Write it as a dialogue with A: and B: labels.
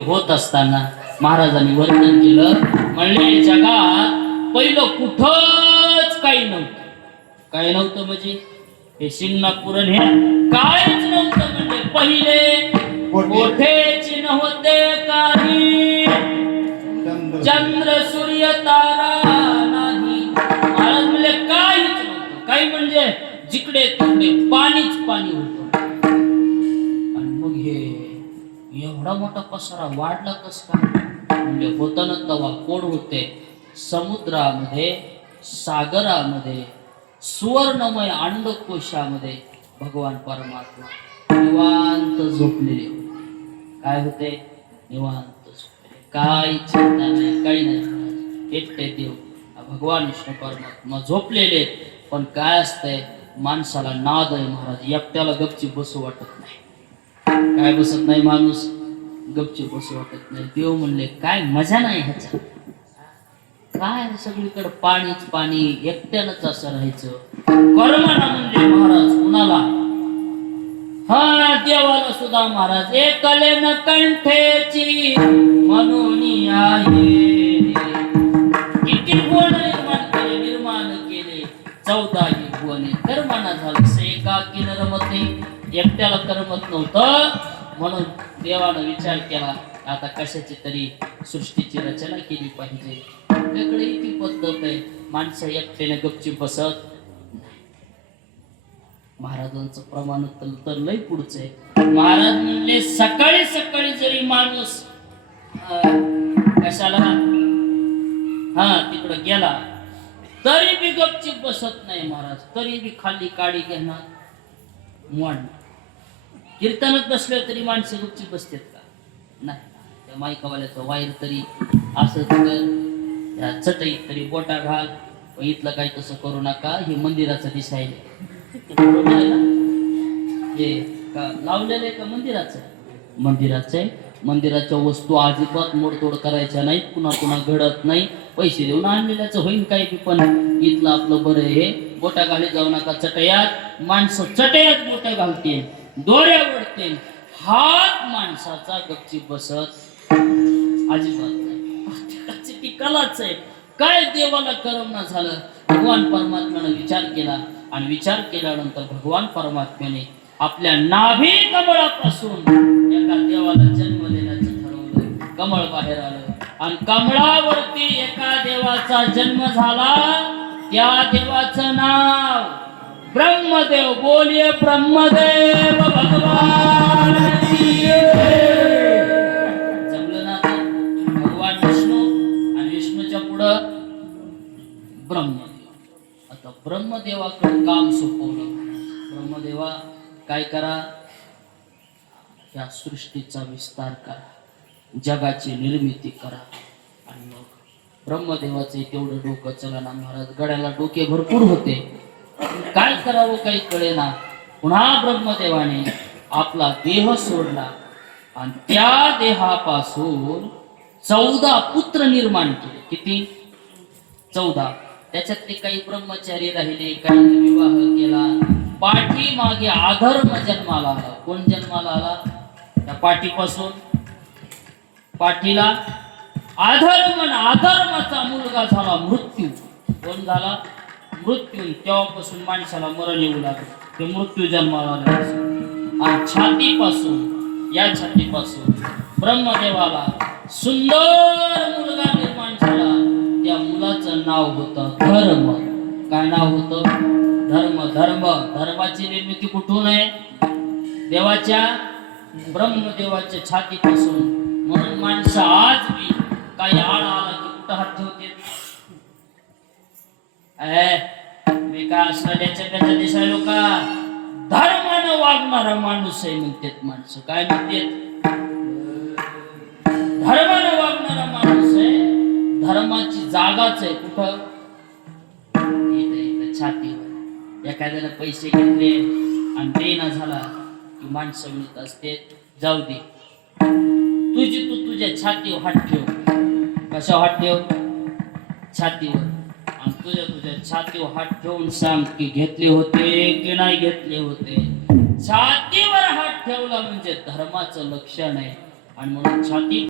A: होत असताना महाराजांनी वर्णन केलं म्हणले जगात पहिलं कुठंच काही नव्हतं. काय नव्हतं म्हणजे? हे शिंगणापूरण हे कायच नव्हतं म्हणजे पहिले मोठेची नव्हते काही. चंद्र सूर्य तारा नाही. महाराज म्हणजे काहीच नव्हतं. काही म्हणजे जिकडे तिकडे पाणीच पाणी होत. एवढा मोठा पसारा वाढला कस का म्हणजे होताना तवा कोण होते समुद्रामध्ये सागरामध्ये सुवर्णमय अंडकोशामध्ये भगवान परमात्मा निवांत झोपलेले काय होते? निवांत झोपलेले. काय चिंता नाही काही नाही. एकटे देव भगवान विष्णू परमात्मा झोपलेले पण काय असतंय? माणसाला नाद आहे महाराज एकट्याला गपची बसू वाटत नाही. काय बसत नाही माणूस? गपचूप बसू वाटत नाही. देव म्हणले काय मजा नाही ह्याचा. काय सगळीकडे? पाणीच पाणी एकट्यानंच असं राहायचं. कर्मना म्हणले महाराज कुणाला? हा देवाला सुद्धा महाराज एकलेन कंठेची म्हणून आहे. किती गुण निर्माण केले निर्माण केले. चौदा गुण गुणे कर्मना झालं. एका एकाकी न रमते. एकट्याला करमत नव्हतं. म्हणून देवानं विचार केला आता कशाची तरी सृष्टीची रचना केली पाहिजे. आपल्याकडे ती पद्धत आहे. माणसं एकट्याने गपची बसत महाराजांचं प्रमाण तर तर लय पुढचं आहे. महाराज म्हणले सकाळी सकाळी जरी माणूस अं, कशाला? हा तिकडं गेला तरी बी गपचीप बसत नाही महाराज. तरी बी खाली काडी घेणार. मोडणार कीर्तनात बसले तरी माणसं गुपचूप बसतात का? नाही. त्या माईकावाल्याचं वायर तरी असं त्या चटईत तरी बोटा घाल. पण इथलं काही तसं करू नका हे मंदिराचं दिसायले. आहे हे का लावलेलं आहे का मंदिराचं? मंदिराचं आहे. मंदिराच्या वस्तू अजिबात मोडतोड करायच्या नाहीत. पुन्हा पुन्हा घडत नाही. पैसे देऊन आणलेल्याचं होईन काही पण इथलं आपलं बरं हे बोटा घाली जाऊ नका चटयात माणसं चटयात बोटा घालतील दोऱ्या ओढतील. हात माणसाचा गपची बसत. अजिबात ती कलाच आहे. काय देवाला करमना झालं? भगवान परमात्म्यानं विचार केला. आणि विचार केल्यानंतर भगवान परमात्म्याने आपल्या नाभी कमळापासून एका देवाला जन्म देण्याचं ठरवलं. कमळ बाहेर आलं. आणि कमळावरती एका देवाचा जन्म झाला. त्या देवाचं नाव ब्रह्मदेव बोलिये ब्रह्मदेव भगवान जमलं ना भगवान विष्णू आणि विष्णूच्या पुढं ब्रह्मदेव. आता ब्रह्मदेवाकडे काम सोपवलं. ब्रह्मदेवा काय करा? या सृष्टीचा विस्तार करा. जगाची निर्मिती करा. ब्रह्मदेवाचे तेवढं डोकं चला ना महाराज. गड्याला डोके भरपूर होते. काय करावं काही कळेना. पुन्हा ब्रह्मदेवाने आपला देह सोडला. आणि त्या देहापासून चौदा पुत्र निर्माण केले. किती? चौदा. त्याच्यातले काही ब्रह्मचारी राहिले काही विवाह केला. पाठीमागे अधर्म जन्माला आला. कोण जन्माला आला? त्या पाठीपासून. पाठीला अधर्म अधर्माचा मुलगा झाला मृत्यू. कोण झाला? मृत्यू. तेव्हापासून माणसाला मरण येऊ लागलं. ते मृत्यू जन्माला आणि छातीपासून या छातीपासून ब्रह्मदेवाला सुंदर मुलगा निर्माण झाला. त्या मुलाचं नाव होतं धर्म. काय नाव होतं? धर्म धर्म. धर्माची निर्मिती कुठून आहे? देवाच्या ब्रह्मदेवाच्या छातीपासून. म्हणून माणसं आज मी काही आळ आला की कुठं हात ठेवते विकास मी त्याच्या दिसायलो का धर्मानं वागणारा माणूस आहे म्हणतात माणसं. काय म्हणतात? धर्मानं वागणारा माणूस आहे. धर्माची जागाच आहे कुठं? इथं छातीवर. एखाद्याला पैसे घेतले आणि देना झाला की माणसं मिळत असते जाऊ दे. तुझी तू तुझ्या छातीवर हात ठेव. कशा हात ठेव? छातीवर. आणि तुझ्या तुझ्या छातीवर हात ठेवून सांग की घेतले होते की नाही घेतले होते. छातीवर हात ठेवला म्हणजे धर्माचं लक्षण आहे. आणि म्हणून छाती